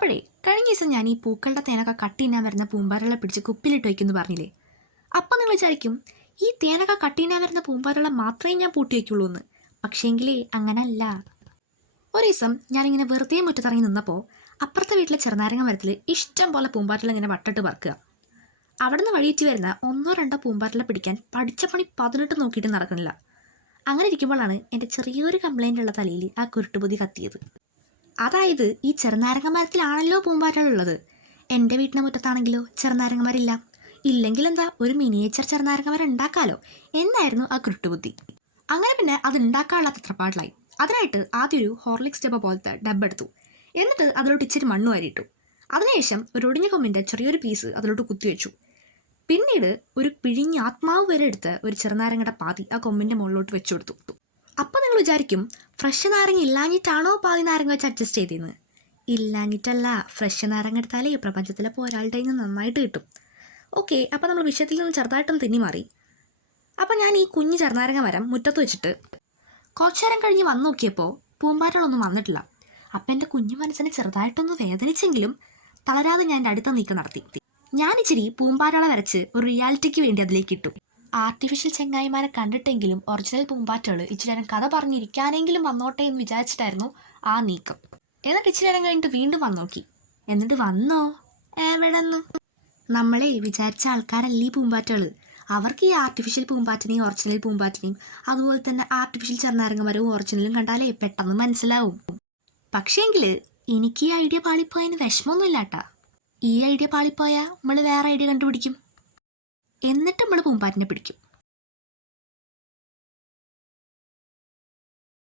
അപ്പോഴേ കഴിഞ്ഞ ദിവസം ഞാൻ ഈ പൂക്കളുടെ തേനൊക്കെ കട്ട് ചെയ്യാൻ വരുന്ന പൂമ്പാരകളെ പിടിച്ച് കുപ്പിലിട്ട് വയ്ക്കുമെന്ന് പറഞ്ഞില്ലേ. അപ്പം നിങ്ങൾ വിചാരിക്കും ഈ തേനൊക്കെ കട്ട് ചെയ്യാൻ വരുന്ന പൂമ്പാരകളെ മാത്രമേ ഞാൻ പൂട്ടി വയ്ക്കുള്ളൂ എന്ന്. പക്ഷേങ്കിലേ അങ്ങനല്ല. ഒരു ദിവസം ഞാനിങ്ങനെ വെറുതെ മുറ്റത്തിറങ്ങി നിന്നപ്പോൾ അപ്പുറത്തെ വീട്ടിലെ ചെറുനാരങ്ങ മരത്തിൽ ഇഷ്ടം പോലെ പൂമ്പാറ്റകൾ ഇങ്ങനെ വട്ടിട്ട് പറക്കുക. അവിടുന്ന് വഴിയിച്ച് വരുന്ന ഒന്നോ രണ്ടോ പൂമ്പാറ്റകളെ പിടിക്കാൻ പഠിച്ച പണി 18 നോക്കിയിട്ട് നടക്കണില്ല. അങ്ങനെ ഇരിക്കുമ്പോഴാണ് എൻ്റെ ചെറിയൊരു കംപ്ലൈൻ്റ് ഉള്ള തലയിൽ ആ കുരുട്ടുബുദ്ധി കത്തിയത്. അതായത് ഈ ചെറുനാരങ്ങ മരത്തിലാണല്ലോ പൂമ്പാറ്റകളുള്ളത്, എൻ്റെ വീട്ടിൻ്റെ മുറ്റത്താണെങ്കിലോ ചെറുനാരങ്ങ മരമില്ല. ഇല്ലെങ്കിൽ എന്താ, ഒരു മിനിയേച്ചർ ചെറുനാരങ്ങ മരം ഉണ്ടാക്കാമല്ലോ എന്നായിരുന്നു ആ കുരുട്ടുബുദ്ധി. അങ്ങനെ പിന്നെ അത് ഉണ്ടാക്കാനുള്ള തത്രപ്പാടിലായി. അതിനായിട്ട് ആദ്യം ഒരു ഹോർലിക്സ് ഡബ്ബ പോലത്തെ ഡബ്ബ എടുത്തു. എന്നിട്ട് അതിലോട്ട് ഇച്ചിരി മണ്ണ് വാരിയിട്ടു. അതിനുശേഷം ഒരു ഒടിഞ്ഞ കൊമ്പിൻ്റെ ചെറിയൊരു പീസ് അതിലോട്ട് കുത്തിവെച്ചു. പിന്നീട് ഒരു പിഴിഞ്ഞ് ആത്മാവ് വരെ എടുത്ത് ഒരു ചെറുനാരങ്ങയുടെ പാതി ആ കൊമ്പിൻ്റെ മുകളിലോട്ട് വെച്ചു കൊടുത്തു. അപ്പം നിങ്ങൾ വിചാരിക്കും ഫ്രഷ് നാരങ്ങ ഇല്ലാഞ്ഞിട്ടാണോ പാതി നാരങ്ങ വെച്ച് അഡ്ജസ്റ്റ് ചെയ്തതെന്ന്. ഇല്ലാഞ്ഞിട്ടല്ല, ഫ്രഷ് നാരങ്ങ എടുത്താലേ പ്രപഞ്ചത്തിലെ ഒരാളുടെ നിന്ന് നന്നായിട്ട് കിട്ടും. ഓക്കെ, അപ്പം നമ്മൾ വിഷയത്തിൽ നിന്ന് ചെറുതായിട്ടൊന്ന് തെന്നി മാറി. അപ്പം ഞാൻ ഈ കുഞ്ഞ് ചെറുനാരങ്ങ മരം മുറ്റത്ത് വെച്ചിട്ട് കുറച്ചു നേരം കഴിഞ്ഞ് വന്നു നോക്കിയപ്പോൾ പൂമ്പാറ്റകളൊന്നും വന്നിട്ടില്ല. അപ്പം എൻ്റെ കുഞ്ഞു മനസ്സിനെ ചെറുതായിട്ടൊന്ന് വേദനിച്ചെങ്കിലും തളരാതെ ഞാൻ എൻ്റെ അടുത്ത നീക്കം നടത്തി. ഞാനിച്ചിരി പൂമ്പാറ്റകളെ വരച്ച് ഒരു റിയാലിറ്റിക്ക് വേണ്ടി അതിലേക്ക് ഇട്ടു. ആർട്ടിഫിഷ്യൽ ചെങ്ങായിമാരെ കണ്ടിട്ടെങ്കിലും ഒറിജിനൽ പൂമ്പാറ്റകൾ ഇച്ചിരി നേരം കഥ പറഞ്ഞിരിക്കാനെങ്കിലും വന്നോട്ടെ എന്ന് വിചാരിച്ചിട്ടായിരുന്നു ആ നീക്കം. എന്നിട്ട് ഇച്ചിരി നേരം കഴിഞ്ഞിട്ട് വീണ്ടും വന്നു നോക്കി. എന്നിട്ട് വന്നോ എവിടെന്ന്? നമ്മളെ വിചാരിച്ച ആൾക്കാരല്ലേ ഈ പൂമ്പാറ്റകൾ. അവർക്ക് ഈ ആർട്ടിഫിഷ്യൽ പൂമ്പാറ്റനെയും ഒറിജിനൽ പൂമ്പാറ്റനെയും അതുപോലെ തന്നെ ആർട്ടിഫിഷ്യൽ ചെറുനാരങ്ങ മരവും ഒറിജിനലും കണ്ടാലേ പെട്ടെന്ന് മനസ്സിലാവും. പക്ഷേങ്കിൽ എനിക്ക് ഈ ഐഡിയ പാളിപ്പോയതിന് വിഷമമൊന്നുമില്ല കേട്ടാ. ഈ ഐഡിയ പാളിപ്പോയാൽ നമ്മൾ വേറെ ഐഡിയ കണ്ടുപിടിക്കും. എന്നിട്ട് നമ്മൾ പൂമ്പാറ്റിനെ പിടിക്കും.